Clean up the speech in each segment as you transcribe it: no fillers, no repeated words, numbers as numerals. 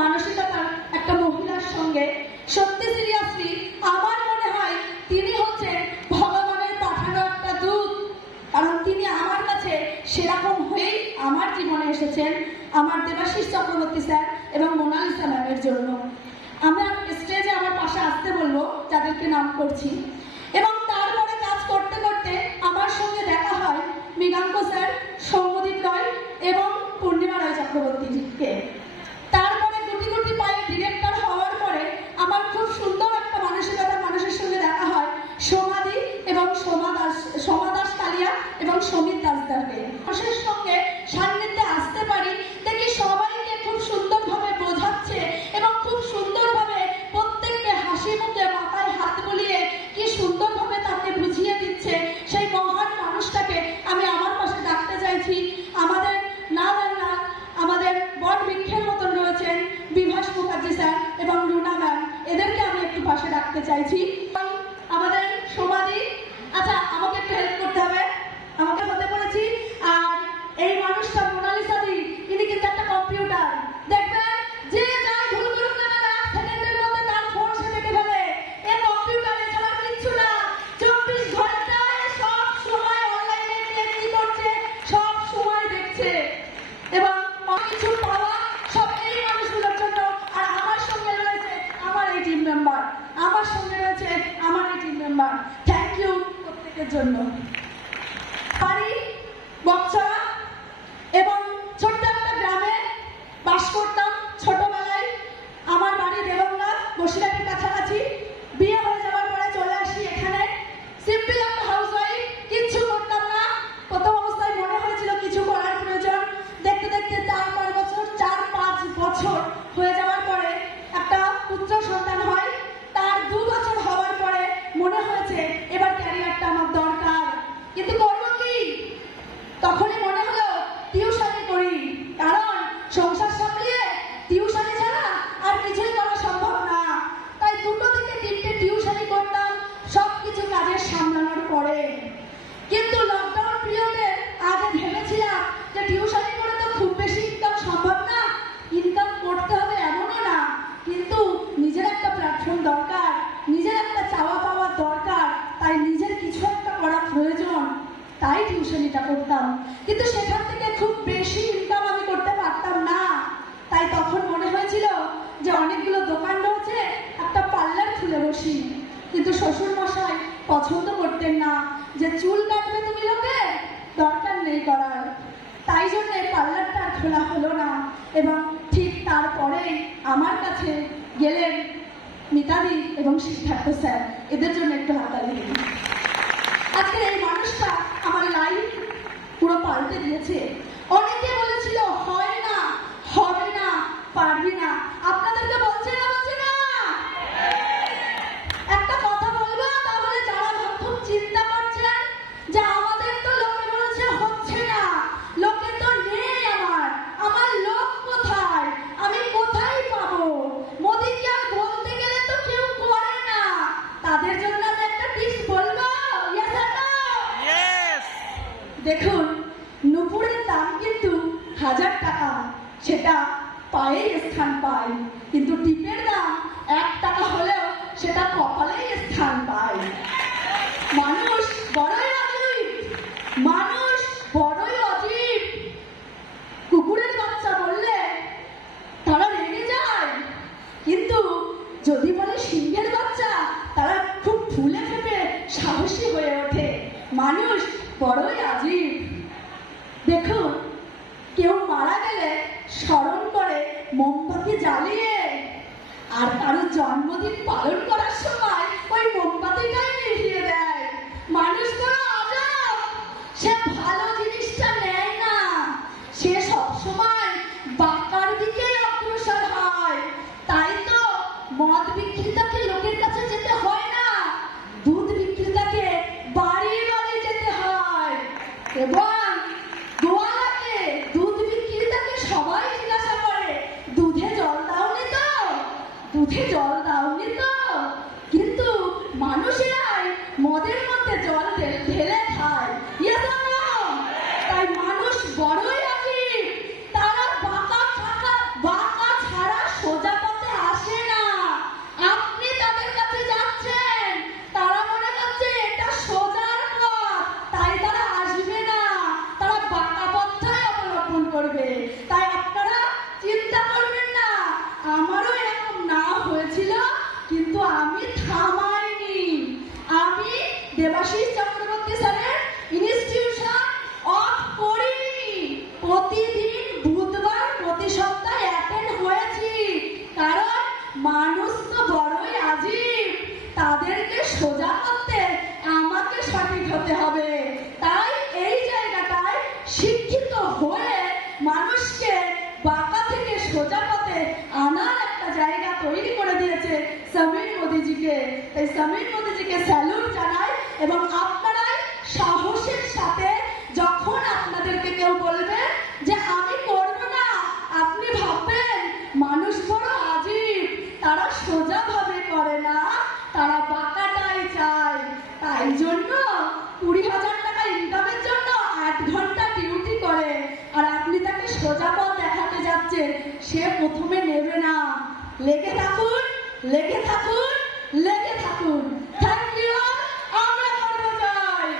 মানসিকতার একটা মহিলার সঙ্গে সত্যি সিরিয়াসলি আমার মনে হয় তিনি হচ্ছেন ভগবানের পাঠানো একটা দূত। কারণ তিনি আমার কাছে সেরকম হয়েই আমার জীবনে এসেছেন আমার দেবাশিস চক্রবর্তী স্যার এবং মোনালিসা ম্যামের জন্য। আমার স্টেজে আমার পাশে আসতে বলবো যাদেরকে নাম করছি, এবং তারপরে কাজ করতে করতে আমার সঙ্গে দেখা হয় মৃগাঙ্ক স্যার, সৌম্যদীপ রয় এবং পূর্ণিমা রায় চক্রবর্তীকে। তারপরে গুটি গুটি পায়ে ডিরেক্টর হওয়ার পরে আমার খুব সুন্দর একটা মানসিকতার মানুষের সঙ্গে দেখা হয় সোমাদি এবং সোমা দাস কালিয়া এবং সমীর দাসদারকে। মানুষের সঙ্গে সান্নিধ্যে আসতে পারি দেখি সবাইকে খুব সুন্দরভাবে বোঝাচ্ছে এবং খুব সুন্দরভাবে প্রত্যেককে হাসি মুখে মাথায় হাত বুলিয়ে কি সুন্দরভাবে তাকে বুঝিয়ে দিচ্ছে। সেই মহান মানুষটাকে আমি আমার পাশে ডাকতে চাইছি। আমাদের আমাদের বট বৃক্ষের মতন রয়েছেন বিভাস মুখার্জি স্যার এবং রুনা ম্যাম, এদেরকে আমি একটু পাশে রাখতে চাইছি। আমাদের সোমাদি, আচ্ছা আমাকে একটু হেল্প করতে হবে, আমাকে হতে বলেছি। আর এই মানুষটা মোনালিসা দি, ইনি কিন্তু একটা কম্পিউটার। দেখবেন যে যাই ভুল করুক না কেন সেকেন্ডের মধ্যে তার ফোন সে দেখে ফেলে। এ কম্পিউটারে ছাড়া কিচ্ছু না, 24 ঘন্টায় সব সময় অনলাইনে কি করছে সব সময় দেখছে, এবং কিছু পাওয়া সব এই মানুষগুলোর জন্য। আর আমার সঙ্গে রয়েছে আমার এই টিম মেম্বার, আমার সঙ্গে রয়েছে আমার এই টিম মেম্বার। থ্যাংক ইউ প্রত্যেকের জন্য। বাড়ি বক্সরা এবং ছোট্ট একটা গ্রামে বাস করতাম ছোটবেলায়। আমার বাড়ি দেবঙ্গা বসিরহাটের কাছাকাছি। বিয়ে হয়ে যাওয়ার পরে চলে আসি এখানে। সিম্পল একটা হাউস ওয়াইফ, কিচ্ছু করতাম না। প্রথম অবস্থায় মনে হয়েছিল কিছু করার প্রয়োজন। দেখতে দেখতে 4-5 বছর হয়ে যাওয়ার পরে একটা পুত্র সন্তান হয়। তার 2 বছর হওয়ার পরে মনে হয়েছে এবার ক্যারিয়ারটা আমার দরকার, কিন্তু করবো কি? তখনই মনে হলো টিউশনি করি, কারণ সংসার সামলিয়ে টিউশনি ছাড়া আর কিছুই করা সম্ভব না। তাই 2 থেকে 3টে টিউশনি করতাম সবকিছু কাজের সামলানোর পরে। কিন্তু লকডাউন পিরিয়ডে আগে ভেবেছিলাম যে টিউশনি করে তো খুব বেশি ইনকাম সম্ভব না, ইনকাম করতে হবে এমনও না, কিন্তু নিজের একটা প্ল্যাটফর্ম দরকার, নিজের একটা চাওয়া পাওয়া দরকার, তাই নিজের কিছু একটা করা প্রয়োজন, তাই টিউশনিটা করতাম। কিন্তু সেখান থেকে খুব বেশি ইনকাম আমি করতে পারতাম না। তাই তখন মনে হয়েছিল যে অনেকগুলো দোকান রয়েছে, একটা পার্লার খুলে বসি। কিন্তু শ্বশুর মশাই পছন্দ করতেন না, যে চুল কাটবে তুমি লোকে, দরকার নেই করার। তাই জন্য পার্লারটা খোলা হলো না। এবং ঠিক তারপরেই আমার কাছে গেলেন মিতাদি এবং সিদ্ধার্থ স্যার, এদের জন্য একটু হাততালি দিন। আজকে এই মানুষটা আমার লাইফ পুরো পাল্টে দিয়েছে। অনেকে বলেছিল হয় না, হবে না, পারবি না। আপনাদেরকে বলছে না, বলছে না? একটা কথা বলবো, তাহলে যারা খুব চিন্তা করছেন যে আমাদের তো লোকে বলেছে হচ্ছে না, লোকে তো নেই, আমার লোক কোথায়, আমি কোথায় পাবো, মোদিকে আর বলতে গেলে তো কেউ করে না, তাদের জন্য আমি একটা টিপস বলবো। ইয়েস আর নো? ইয়েস। দেখুন, নুপুরের দাম কিন্তু 1000 টাকা, সেটা পায়ে স্থান পায়, কিন্তু টিপের দাম 1 টাকা হলেও সেটা কপালেই স্থান পায়। মানুষ বড়ই অজীব, মানুষ বড়ই অজীব। কুকুরের বাচ্চা বললে তারা রেগে যায়, কিন্তু যদি বলে সিংহের বাচ্চা, তারা খুব ফুলে ফেপে সাহসী হয়ে ওঠে। মানুষ বড়ই আজীব। দেখুন, কেউ মারা গেলে স্মরণ করে মোমবাতি জ্বালিয়ে, আর কারো জন্মদিন পালন করার সময় ওই মোমবাতিটাই নিভিয়ে দেয়। মানুষ তো আজব, সে ভালো জিনিসটা নেয় না, সে সবসময় বাঁকার দিকে অগ্রসর হয়। তাই তো মদ বিক্রেতাকে লোকের কাছে যেতে হয় না, দুধ বিক্রেতাকে বাড়ি বাড়ি যেতে হয়। এবং গোয়ালাকে, দুধ বিক্রেতাকে সবাই জিজ্ঞাসা করে দুধে জল দাওনি তো, দুধে জল দাওনি তো, কিন্তু মানুষেরাই মদের মধ্যে জল ঢেলে খায়। Yes or no? তাই মানুষ বড়ই আজীব, তারা বাঁকা ছাড়া করবে। তাই আপনারা চিন্তা করবেন না, আমারও এরকম না হয়েছিল, কিন্তু আমি থামাইনি। আমি দেবাশিস চক্রবর্তী স্যারের ইনস্টিটিউশন অফ করিনি। প্রতিদিন বুধবার প্রতি সপ্তাহে অ্যাটেন্ড হয়েছি, কারণ মানুষ তো বড়ই আজীব, তাদেরকে সোজা করতে আমাকে সঠিক হতে হবে। তাই এই জায়গাটায় শিক্ষিত হয়ে মানুষকে বাঁকা থেকে সোজা পথে আনার একটা জায়গা তৈরি করে দিয়েছে সমীর মোদিজিকে। তাই সমীর মোদিজিকে স্যালুট জানাই। এবং আপনারাই সাহসের সাথে যখন আপনাদেরকে কেউ বলবে যে আমি করব না, আপনি ভাববেন মানুষ বড় আজীব, তারা সোজা ভাবে করে না, তারা বাঁকাটাই চায়। তাই জন্য 20,000 টাকা ইনকামের জন্য 8 ঘন্টা ডিউটি করে, আর আপনি তাকে সোজা পথ দেখাতে যাচ্ছেন, সে প্রথমে নেবে না। লেগে থাকুন, লেগে থাকুন, লেগে থাকুন। Thank you. আমরা করবো চাই।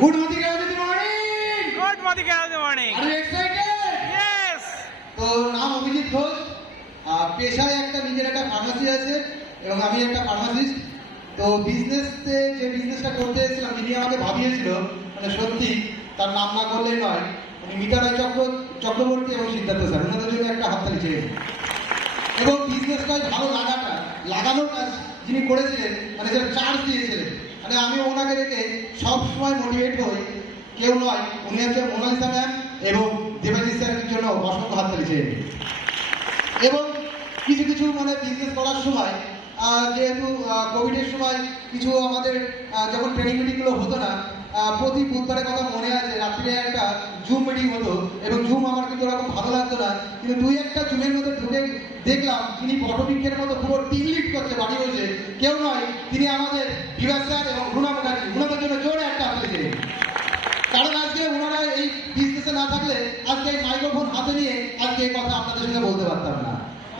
Good morning, good morning. Good morning, good morning. Are you excited? Yes. তো নাম অভিজিৎ ঘোষ, পেশায় একটা নিজের একটা ফার্মাসি আছে এবং আমি একটা ফার্মাসিস্ট। তো যে বিজনেসটা করতে এসেছিলাম, যিনি আমাকে ভাবিয়েছিল, মানে সত্যি তার নাম না করলেই নয়, উনি মিতা রায় চক্রবর্তী এবং সিদ্ধার্থ স্যার, ওনাদের জন্য একটা হাততালি চেয়েছি। এবং বিজনেসটায় ভালো লাগানোর কাজ যিনি করেছিলেন, মানে যেটা চার্জ দিয়েছিলেন, মানে আমি ওনাকে দেখে সবসময় মোটিভেট হই। কেউ নয়, উনি হচ্ছে মোনালিসা ম্যাম এবং দেবাশিস স্যারের জন্য অসংখ্য হাততালি চেয়ে নিই। এবং কিছু মানে বিজনেস করার সময়, যেহেতু কোভিডের সময় কিছু আমাদের যখন ট্রেনিং মিটিংগুলো হতো না, প্রতি বুধবারের কথা মনে আছে, রাত্রে একটা জুম মিটিং হতো এবং জুম আমার কিন্তু ওরকম ভালো লাগতো না, কিন্তু 2-1টা জুমের মধ্যে ঢুকে দেখলাম তিনি বটবৃক্ষের মতো পুরো টিম লিড করছে বাড়ি বসে। কেউ নয়, তিনি আমাদের বিভাস স্যার এবং রুনা মুখার্জি। ওনাদের জন্য জোরে একটা হাততালি চেয়ে নিই। কারণ আজকে ওনারা এই বিজনেসে না থাকলে আজকে এই মাইক্রোফোন হাতে নিয়ে আজকে এই কথা আপনাদের সঙ্গে বলতে পারতাম না।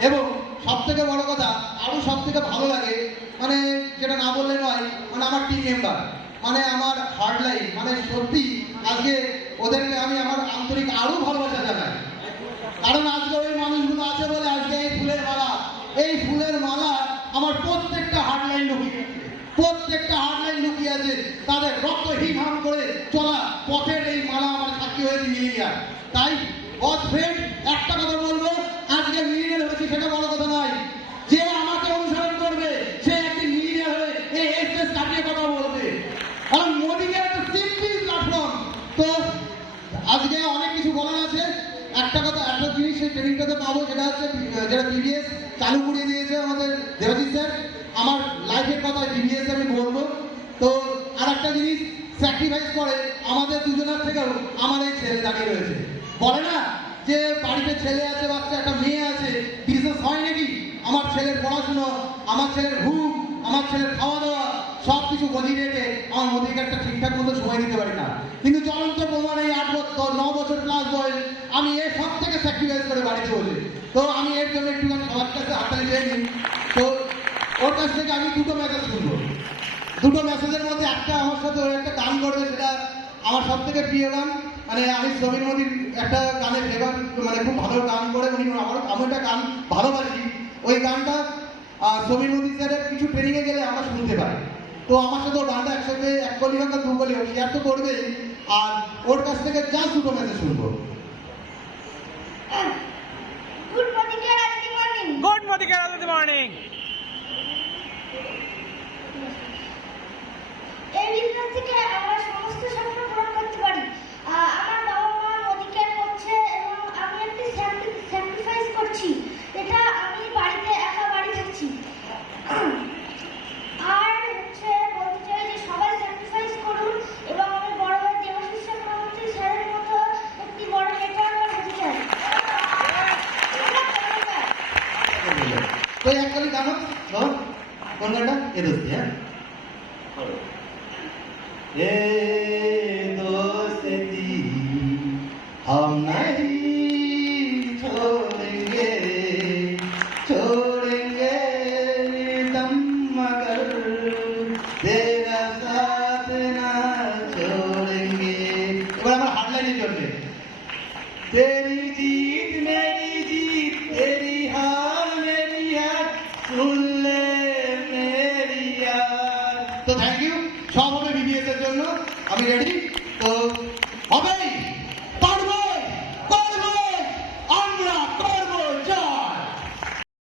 এবং সব থেকে বড় কথা, আরো সব থেকে ভালো লাগে, মানে যেটা না বললে নয়, মানে আমার টিম মেম্বার, মানে আমার হার্ড লাইন, মানে সত্যি আজকে ওদেরকে আমি আমার আন্তরিক আরো ভালোবাসা জানাই। কারণ আজকে ওই মানুষগুলো আছে বলে আজকে এই ফুলের মালা আমার প্রত্যেকটা হার্ড লাইন লুকিয়ে আছে, প্রত্যেকটা হার্ড লাইন লুকিয়ে আছে। তাদের রক্ত হিম করে চলা পথের এই মালা আমার সাক্ষী হয়েছে মিলিনিয়ার। তাই বস ফ্রেন্ড, একটা কথা বলবো, আজকে মিলিনিয়ার হয়েছে সেটা বড় কথা নয়, যে আমাকে অনুসরণ করবে সে একদিন মিলিনিয়ার হয়ে এই এক্সপ্রেস কাটিয়ে কথা বলবে। কারণ মোদিকে একটা সিম্পল প্ল্যাটফর্ম। তো আজকে অনেক কিছু বলার আছে। একটা জিনিস সেই ট্রেনিংটাতে পাবো, যেটা হচ্ছে যেটা বিবিএস চালু করিয়ে দিয়েছে আমাদের দেবাশিস স্যার। আমার লাইফের কথা বিবিএস আমি বলবো। তো আর একটা জিনিস, স্যাক্রিফাইস করে আমাদের দুজনের থেকেও আমার এই ছেলে দাঁড়িয়ে রয়েছে। বলে না যে বাড়িতে ছেলে আছে, বাচ্চা একটা মেয়ে আছে, বিজনেস হয় নাকি? আমার ছেলের পড়াশুনো, আমার ছেলের ঘুম, আমার ছেলের খাওয়া দাওয়া সব কিছু বজিয়ে রেখে আমার মোদিকে একটা ঠিকঠাক মতো সময় দিতে পারি না। কিন্তু চলন্ত প্রমাণ এই 9 বছর প্লাস বয়স, আমি এর সব থেকে স্যাক্রিফাইস করে বাড়িতে বসে। তো আমি এর জন্য একটুখানি সবার কাছে হাততালি চেয়ে নিই। তো ওর কাছ থেকে আমি দুটো মেসেজ শুনবো। দুটো মেসেজের মধ্যে একটা আমার সাথে ওর একটা গান করবে, সেটা আমার সব থেকে প্রিয় গান। মানে আমি সমীর মোদির একটা গানের ফেভার, মানে খুব ভালো গান করে উনি, আমি একটা গান ভালোবাসি। ওই গানটা সমীর মোদি স্যারের কিছু ট্রেনিংয়ে গেলে আমরা শুনতে পাই। তো আমার সাথে ওর গানটা একসাথে 1 কলি হোক আর 2 কলি হোক শেয়ার তো করবেই। আর ওর কাছ থেকে জাস্ট দুটো মেসেজ শুনবো। Good morning, good morning. Good morning, good morning. এই বিজনেস থেকে আমরা সমস্ত স্বপ্ন পূরণ করতে পারি। আমার বাবা মা মোদিকে করছে এবং আমি একটি স্যাক্রিফাইস করছি, এটা আমি বাড়িতে একা বাড়ি থাকছি। আর হচ্ছে বলতে চাই যে সবাই স্যাক্রিফাইস করুন এবং আমি বড় ভাই দেবাশিস চক্রবর্তী স্যারের মতো একটি বড় নেটওয়ার্ক হতে চাই। তো এক কলি গান হোক, কোন গানটা? এ দোস্তি, হ্যাঁ ये दोस्ती हम नहीं छोड़ेंगे दम मगर तेरा साथ ना छोड़ेंगे। জন্য তেরি জিত মেরি জিত তেরি হার মেরি হার শুনলে মেরি হার। তো থ্যাংক ইউ, সব হবে বিবিএস এর জন্য। আমি রেডি। তো